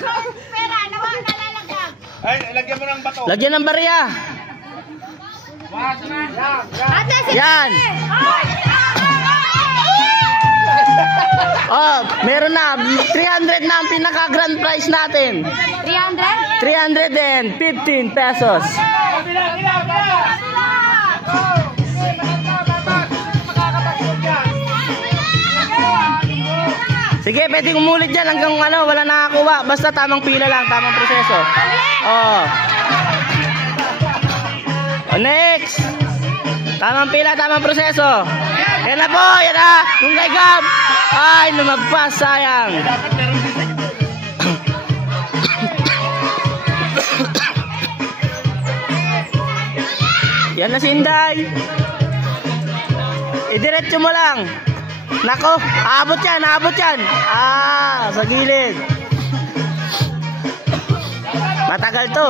Pera, nalalaglag. Ay, lagyan mo ng bato. Lagyan ng barya. Yan. Oh, meron na. 300 na ang pinaka-grand prize natin. 300? 315 pesos. Sige, pwede umulit dyan hanggang ano, wala nakakuha. Basta tamang pila lang, tamang proseso. Oh. Next. Tamang pila, tamang proseso. Yan na po, yan na. Yung kay Gab. Ay, lumagpas, sayang. Yan na si Inday. Idiretso mo lang. Nako, aabot yan, aabot yan. Ah, sa gilid. Matagal to.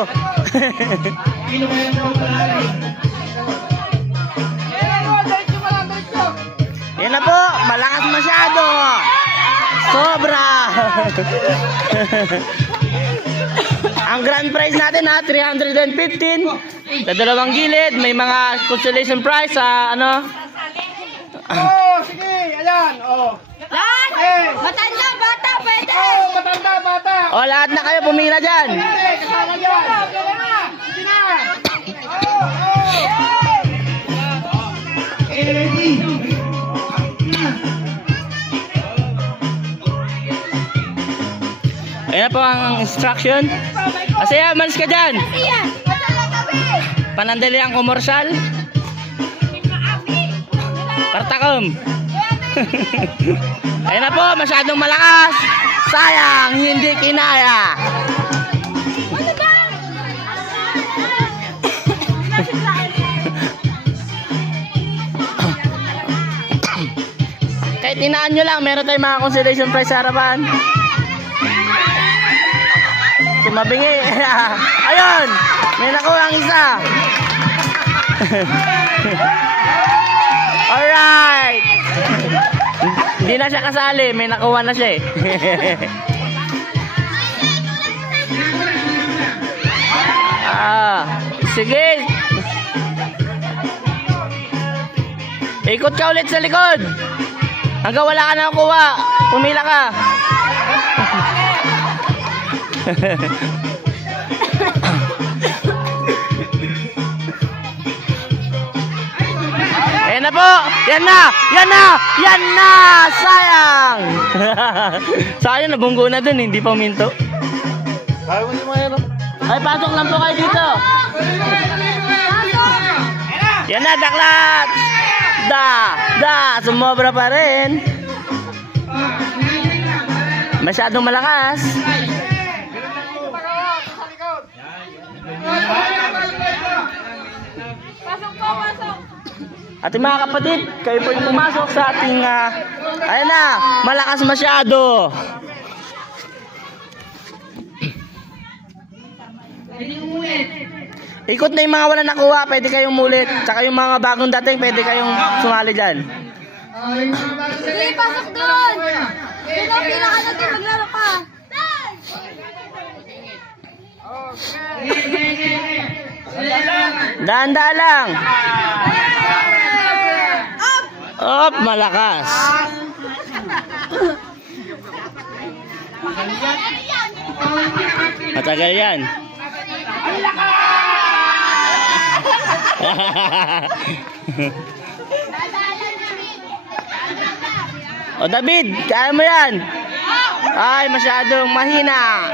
Yan na po, malakas masyado. Sobra. Ang grand prize natin ha, 315. Sa dalawang gilid, may mga consolation prize sa ano. Oh, sige, ayan. Oh. Lahat! Matanda, bata, pwede! Oh, matanda, bata. O, lahat na kayo pumila dyan. Kasama dyan. Sige na. Ayan na po ang instruction. Asaya, malis ka dyan. Panandali ang komersyal. Partakom. Ayan na po, masyadong malakas. Sayang, hindi kinaya. Kahit tinaan nyo lang, meron tayong mga consolation prize sa harapan. Tumabingi. Ayun, may nakuha ang isa. Alright. Hindi na siya kasali, may nakuha na siya eh. Sige. Ikot ka ulit sa likod. Hanggang wala ka na nakuha, pumila ka. Ayan na po. Yan na. Yan na. Yan na. Sayang. Sayang, nabunggo na dun. Hindi pa minto. Ay, pasok lang po kayo dito. Yan na, daklat. Sumobra pa rin. Masyadong malakas. Pasok po, pasok. Ating mga kapatid, kayo po yung pumasok sa ating ayan na, malakas masyado. Ikot na yung mga wala nakuha, pwede kayong mulit. Tsaka yung mga bagong dating, pwede kayong sumali dyan. Sige, pasok doon. Pinaka na doon, maglaro ka. Dahan-dahan lang. Op, malakas. Matagal yan. O David, kaya mo yan. Ay, masyadong mahina.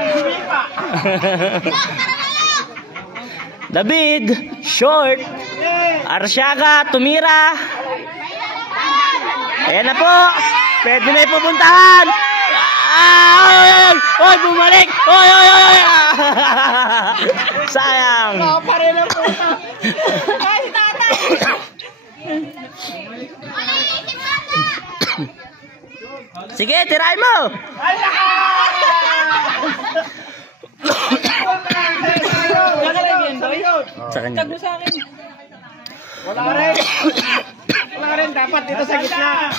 David, short. Arsiaga, tumira. Ayan na po. Pwede na ipupuntahan. Oy, bumalik. Oy. Sayang. Sige, tiray mo. Sa kanya. Wala rin, dapat dito sa gitna.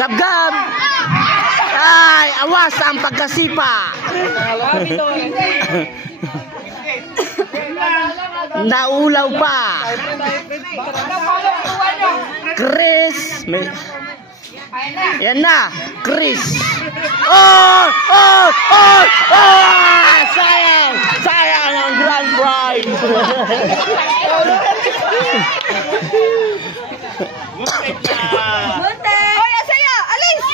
Gab-gab. Ay, awas ang pagkasipa. Naulaw pa. Chris. Yan na, Chris. Oh! Sayang! Sayang ang grand prize. Munte! Hoy, asaya! Alis!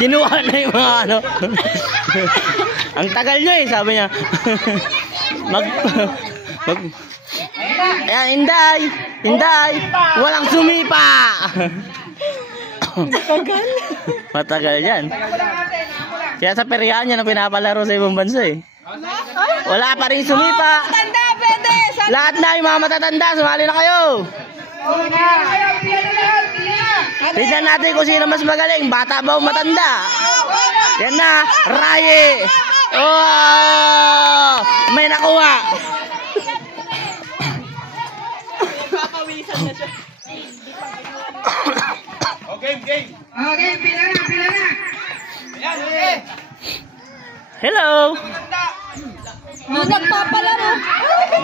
Kinuha na yung mga ano. Ang tagal nyo eh, sabi niya. Ayan, Inday! Walang sumipa! Matagal yan. Kaya sa peryahan niya na pinapalaro sa ibang bansa eh. Wala pa rin sumipa. Tanda, pwede! Lahat na yung mga matatanda, sumali na kayo. Tignan natin kung sino mas magaling, bata ba o matanda. Yan na, Raye. Oh! May nakuha. Game. Okay, pila na. Ayan, okay. Hello. Nagpapalaro.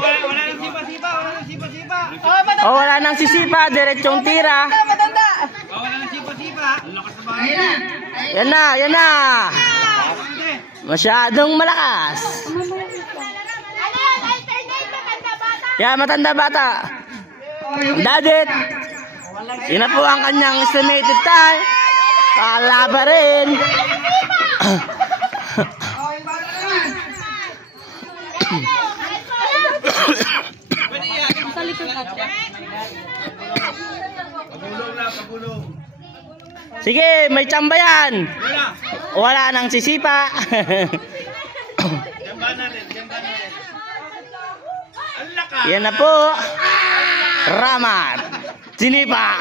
Wala nang sipa-sipa. Oh, wala nang sisipa, diretsong tira. Matanda! Wala nang sipa-sipa. Ang lakas na bahay. Yan na. Masyadong malakas. Ano yan? Alternate matanda bata? Yan, matanda bata. Dadit. Yun na po ang kanyang estimated time. Palaba rin. Sige, may tsamba yan. Wala nang sisipa. Yan na po. Ramat. Sinipa.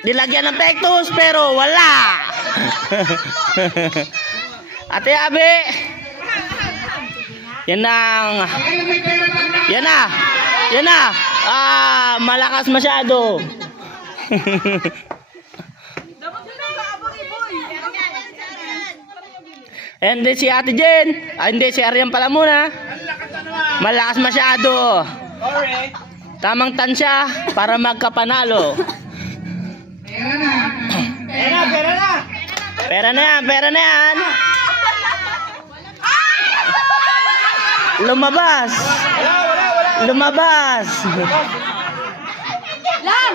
Nilagyan ng pectus pero wala. Ate Abe. Yan na. Malakas masyado. And then si Ate Jen. Hindi, si Arian pala muna. Malakas masyado. Tamang tansya para magkapanalo. Pera na yan. Lumabas. Lang!